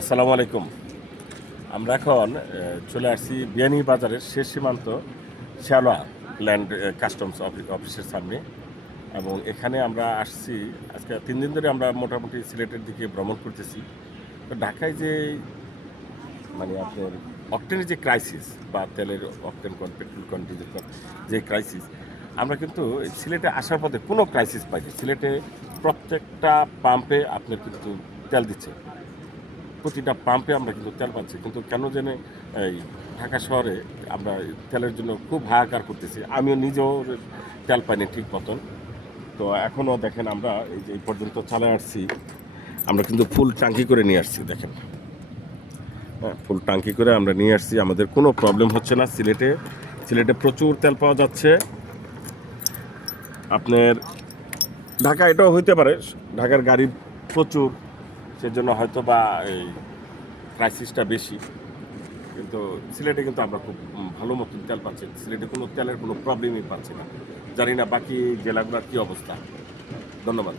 আসসালামু আলাইকুম। আমরা এখন চলে আসছি বিয়ানীবাজারের শেষ সীমান্ত শেওলা ল্যান্ড কাস্টমস অফিসের সামনে এবং এখানে আমরা আসছি আজকে ৩ দিন ধরে আমরা মোটামুটি সিলেটের দিকে ভ্রমণ করতেছি। তো ঢাকায় যে মানে আপনার অকটেনের যে ক্রাইসিস বা তেলের অকটেন কোন, পেট্রোল কোন, ডিজেল কোন যে ক্রাইসিস, আমরা কিন্তু সিলেটে আসার পথে কোনো ক্রাইসিস পাইনি। সিলেটে প্রত্যেকটা পাম্পে আপনার কিন্তু তেল দিচ্ছে। প্রতিটা পাম্পে আমরা কিন্তু তেল পাচ্ছি। কিন্তু কেন জানি এই ঢাকা শহরে আমরা তেলের জন্য খুব হাহাকার করতেছি। আমিও নিজেও তেল পাইনি ঠিক মতন। তো এখনও দেখেন আমরা এই যে এই পর্যন্ত চালায় আসছি। আমরা কিন্তু ফুল ট্যাঙ্কি করে নিয়ে আসছি দেখেন। হ্যাঁ, ফুল ট্যাঙ্কি করে আমরা নিয়ে আসছি। আমাদের কোনো প্রবলেম হচ্ছে না সিলেটে। সিলেটে প্রচুর তেল পাওয়া যাচ্ছে। আপনার ঢাকা এটাও হইতে পারে, ঢাকার গাড়ি প্রচুর। সেজন্য হয়তোবা এই ক্রাইসিসটা বেশি। কিন্তু সিলেটে কিন্তু আমরা খুব ভালো মতন তেল পাচ্ছি। সিলেটে কোনো তেলের কোনো প্রবলেমই পাচ্ছি না। জানি না বাকি জেলাগুলোর কী অবস্থা। ধন্যবাদ।